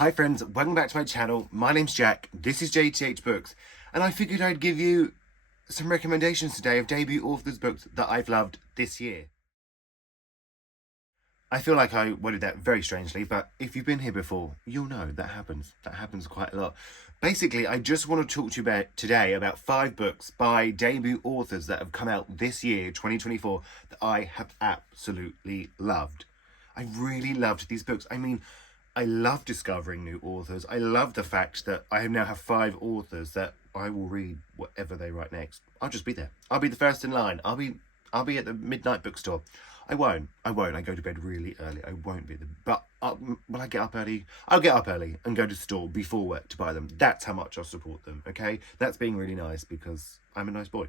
Hi friends, welcome back to my channel. My name's Jack, this is Jthbooks, and I figured I'd give you some recommendations today of debut authors' books that I've loved this year. I feel like I worded that very strangely, but if you've been here before, you'll know that happens. That happens quite a lot. Basically, I just want to talk to you today about 5 books by debut authors that have come out this year, 2024, that I have absolutely loved. I really loved these books. I mean, I love discovering new authors. I love the fact that I now have 5 authors that I will read whatever they write next. I'll just be there. I'll be the first in line. I'll be at the midnight bookstore. I won't. I go to bed really early. I won't be there. But when I get up early, I'll get up early and go to the store before work to buy them. That's how much I'll support them, okay? That's being really nice because I'm a nice boy.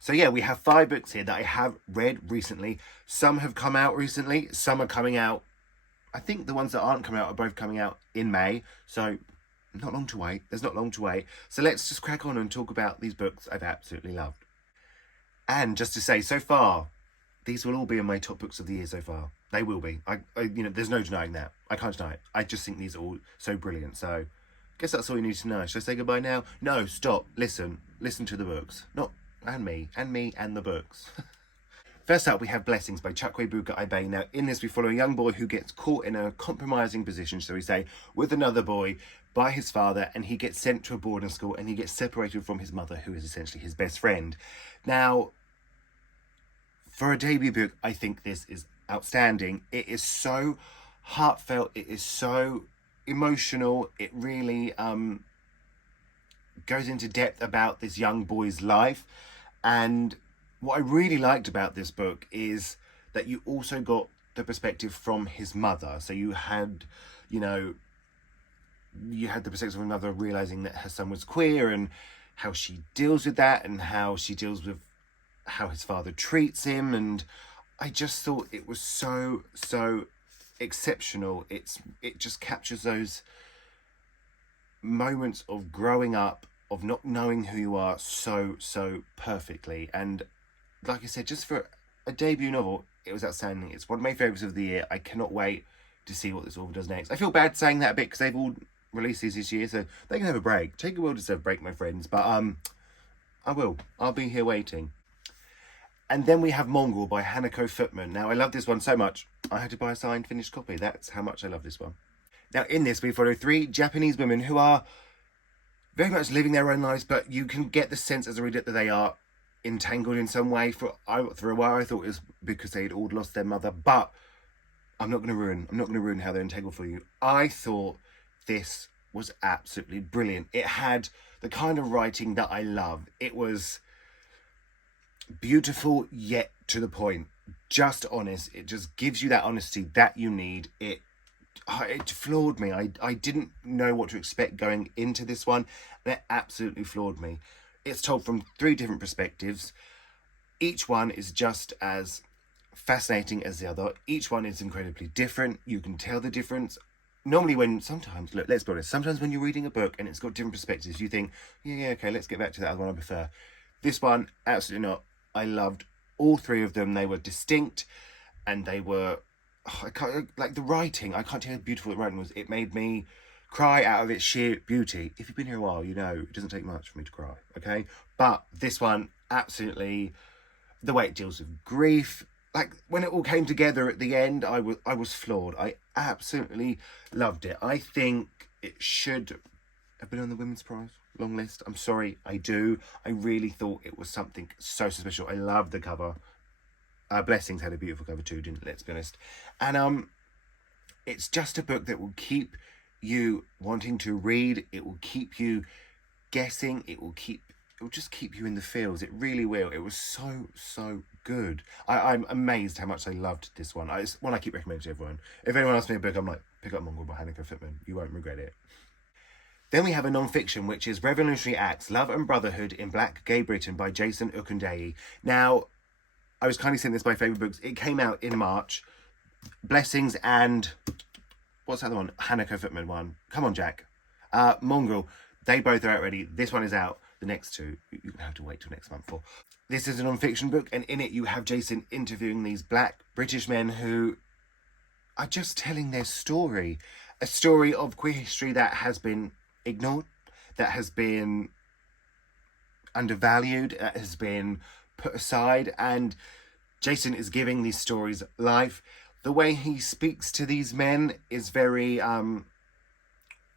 So yeah, we have 5 books here that I have read recently. Some have come out recently. Some are coming out. I think the ones that aren't coming out are both coming out in May. So not long to wait. There's not long to wait. So let's just crack on and talk about these books I've absolutely loved. And just to say, so far, these will all be in my top books of the year so far. They will be. There's no denying that. I can't deny it. I just think these are all so brilliant. So I guess that's all you need to know. Should I say goodbye now? No, stop. Listen to the books. And me and the books. First up, we have Blessings by Jthbooks. Now, in this, we follow a young boy who gets caught in a compromising position, shall we say, with another boy by his father, and he gets sent to a boarding school, and he gets separated from his mother, who is essentially his best friend. Now, for a debut book, I think this is outstanding. It is so heartfelt. It is so emotional. It really goes into depth about this young boy's life. And what I really liked about this book is that you also got the perspective from his mother. So you had the perspective of another realizing that her son was queer and how she deals with that and how she deals with how his father treats him. And I just thought it was so exceptional. It just captures those moments of growing up, of not knowing who you are so perfectly. And like I said, just for a debut novel, it was outstanding. It's one of my favourites of the year. I cannot wait to see what this author does next. I feel bad saying that a bit because they've all released these this year, so they can have a break. Take a well-deserved break, my friends. But I will. I'll be here waiting. And then we have Mongol by Hanako Footman. Now, I love this one so much, I had to buy a signed finished copy. That's how much I love this one. Now, in this, we follow 3 Japanese women who are very much living their own lives, but you can get the sense as a reader that they are entangled in some way. For a while, I thought it was because they had all lost their mother, but I'm not going to ruin how they're entangled for you. I thought this was absolutely brilliant. It had the kind of writing that I love. It was beautiful yet to the point, just honest. It just gives you that honesty that you need. It floored me. I didn't know what to expect going into this one, and it absolutely floored me. It's told from 3 different perspectives. Each one is just as fascinating as the other. Each one is incredibly different. You can tell the difference. Normally sometimes, look, let's be honest, sometimes when you're reading a book and it's got different perspectives, you think, yeah, okay, let's get back to that other one I prefer. This one, absolutely not. I loved all 3 of them. They were distinct, and they were, like the writing, I can't tell you how beautiful the writing was. It made me cry out of its sheer beauty. If you've been here a while, you know it doesn't take much for me to cry, okay? But this one, absolutely, the way it deals with grief, like when it all came together at the end, I was floored. I absolutely loved it. I think it should have been on the Women's Prize long list. I'm sorry, I do. I really thought it was something so special. I love the cover. Blessings had a beautiful cover too, didn't it? Let's be honest. And it's just a book that will keep you wanting to read. It will keep you guessing. It will just keep you in the feels. It really will. It was so good. I'm amazed how much I loved this one. It's one I keep recommending to everyone. If anyone asks me a book, I'm like, pick up Mongol by Hanako Footman. You won't regret it. Then we have a non-fiction, which is Revolutionary Acts, Love and Brotherhood in Black Gay Britain by Jason Okundeyi. Now, I was kindly saying this my favourite books. It came out in March. Blessings and what's the other one? Hanako Footman one. Come on, Jack. Mongol. They both are out already. This one is out. The next 2, you're going to have to wait till next month for. This is a non-fiction book, and in it you have Jason interviewing these Black British men who are just telling their story. a story of queer history that has been ignored, that has been undervalued, that has been put aside, and Jason is giving these stories life. The way he speaks to these men is very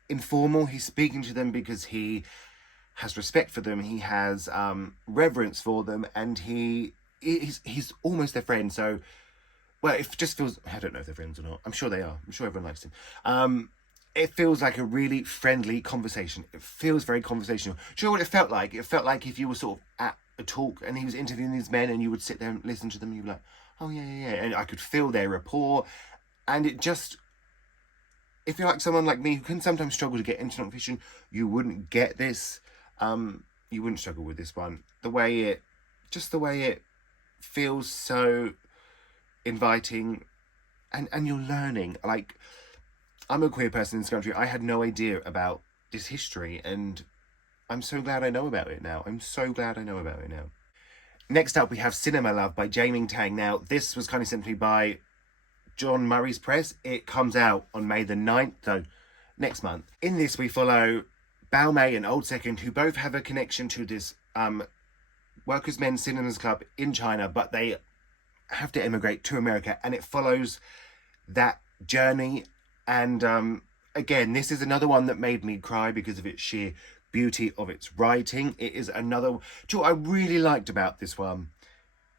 informal. He's speaking to them because he has respect for them, he has reverence for them, and he's almost their friend. So, well, it just feels, I don't know if they're friends or not. I'm sure they are. I'm sure everyone likes him. It feels like a really friendly conversation. It feels very conversational. Do you know what it felt like? It felt like if you were sort of at a talk and he was interviewing these men and you would sit there and listen to them, you'd be like, oh, yeah. And I could feel their rapport. And it just, if you're like someone like me who can sometimes struggle to get into nonfiction, you wouldn't get this. You wouldn't struggle with this one. The way it feels so inviting, and you're learning. Like, I'm a queer person in this country. I had no idea about this history, and I'm so glad I know about it now. Next up, we have Cinema Love by Jamie Tang. Now, this was kind of sent to me by John Murray's Press. It comes out on May the 9th, so next month. In this, we follow Bao Mei and Old Second, who both have a connection to this workers' men's cinemas club in China, but they have to immigrate to America, and it follows that journey. And again, this is another one that made me cry because of its sheer beauty of its writing. It is another... Do you know what I really liked about this one?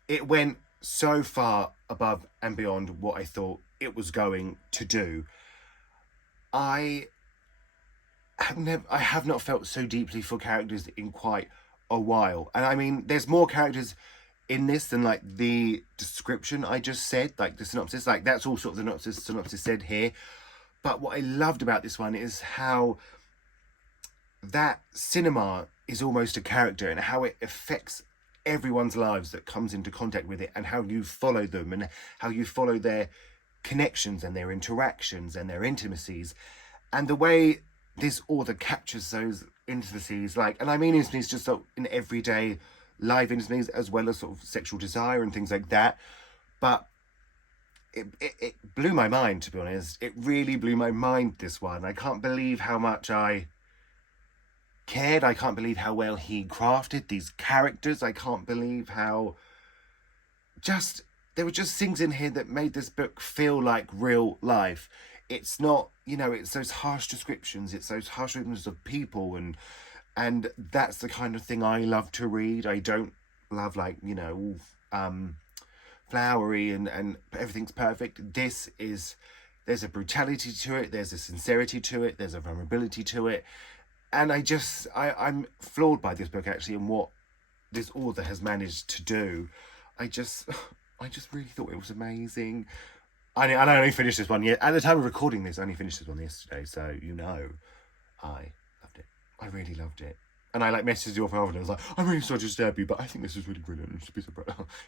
It went so far above and beyond what I thought it was going to do. I have not felt so deeply for characters in quite a while. And I mean, there's more characters in this than like the description I just said, like the synopsis, like that's all sort of the synopsis said here. But what I loved about this one is how that cinema is almost a character, and how it affects everyone's lives that comes into contact with it, and how you follow them, and how you follow their connections and their interactions and their intimacies, and the way this author captures those intimacies, like, and I mean intimacies just sort of in everyday live intimacies, as well as sort of sexual desire and things like that. But it blew my mind, to be honest. It really blew my mind, this one. I can't believe how much I cared. I can't believe how well he crafted these characters. I can't believe how there were just things in here that made this book feel like real life. It's not, it's those harsh descriptions, it's those harsh descriptions of people, and that's the kind of thing I love to read. I don't love, like, flowery and everything's perfect. There's a brutality to it, there's a sincerity to it, there's a vulnerability to it, and I'm floored by this book, actually, and what this author has managed to do. I just really thought it was amazing. I only finished this one yet. At the time of recording this, I only finished this one yesterday, so I loved it. I really loved it. And I messaged your father and I was like, I'm really sorry to disturb you, but I think this is really brilliant.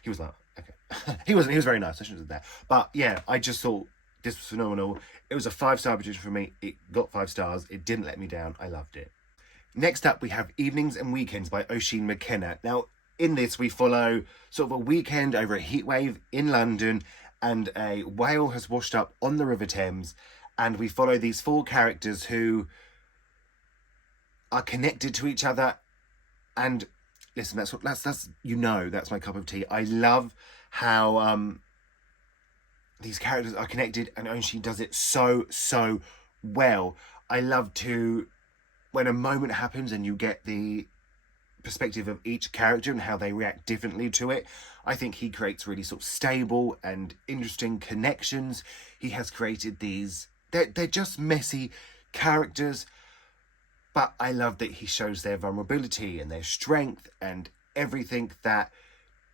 He was like, okay. He was very nice. I shouldn't have said that. But yeah, I just thought this was phenomenal. It was a 5-star petition for me. It got 5 stars. It didn't let me down. I loved it. Next up, we have Evenings and Weekends by Oisin McKenna. Now, in this, we follow sort of a weekend over a heatwave in London, and a whale has washed up on the River Thames, and we follow these 4 characters who are connected to each other. And listen, that's my cup of tea. I love how these characters are connected, and Oisin does it so well. I love when a moment happens and you get the perspective of each character and how they react differently to it. I think he creates really sort of stable and interesting connections. He has created these, they're just messy characters, but I love that he shows their vulnerability and their strength and everything that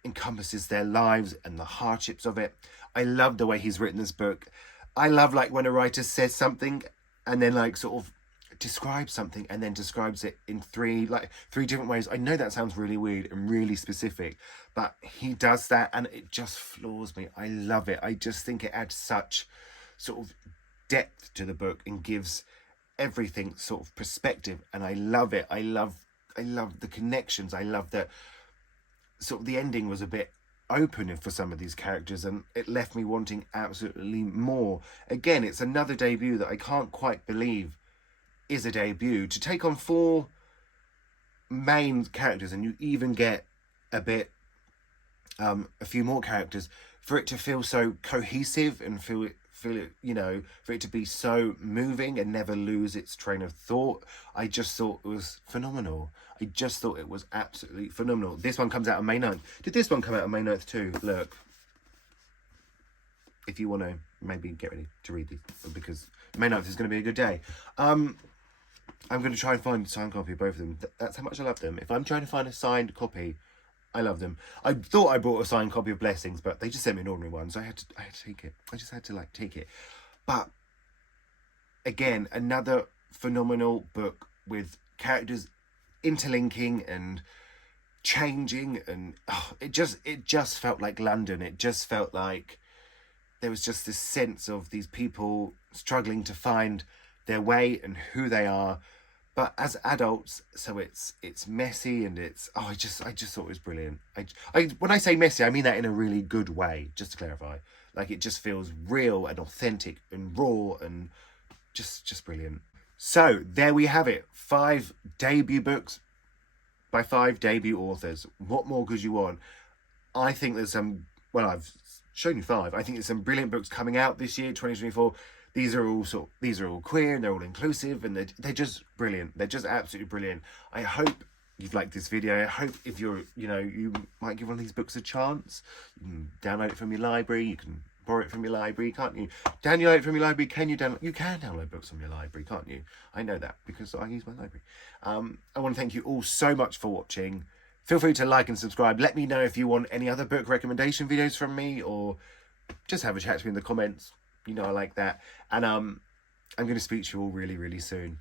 encompasses their lives and the hardships of it. I love the way he's written this book. I love when a writer says something and then sort of describes something and then describes it in three different ways. I know that sounds really weird and really specific, but he does that and it just floors me. I love it. I just think it adds such sort of depth to the book and gives everything sort of perspective, and I love it. I love the connections. I love that sort of the ending was a bit open for some of these characters, and it left me wanting absolutely more. Again, it's another debut that I can't quite believe is a debut. To take on 4 main characters, and you even get a few more characters, for it to feel so cohesive and feel it, you know, for it to be so moving and never lose its train of thought, I just thought it was phenomenal. I just thought it was absolutely phenomenal. This one comes out on May 9th. Did this one come out on May 9th too? Look, if you want to maybe get ready to read these, because May 9th is going to be a good day. I'm going to try and find a signed copy of both of them. That's how much I love them. If I'm trying to find a signed copy, I love them. I thought I bought a signed copy of Blessings, but they just sent me an ordinary one, so I had to take it. I just had to take it. But again, another phenomenal book with characters interlinking and changing, and it just felt like London. It just felt like there was just this sense of these people struggling to find their way and who they are, but as adults. So it's messy, and it's I just thought it was brilliant. I when I say messy, I mean that in a really good way, just to clarify. Like, it just feels real and authentic and raw and just brilliant. So there we have it, 5 debut books by 5 debut authors. What more could you want? I think there's some, well, I've shown you 5. I think there's some brilliant books coming out this year, 2024. These are all queer, and they're all inclusive, and they're just brilliant. They're just absolutely brilliant. I hope you've liked this video. I hope if you're, you might give one of these books a chance. You can download it from your library. You can borrow it from your library, can't you? Download it from your library. You can download books from your library, can't you? I know that because I use my library. I want to thank you all so much for watching. Feel free to like and subscribe. Let me know if you want any other book recommendation videos from me, or just have a chat to me in the comments. I like that. And I'm going to speak to you all really, really soon.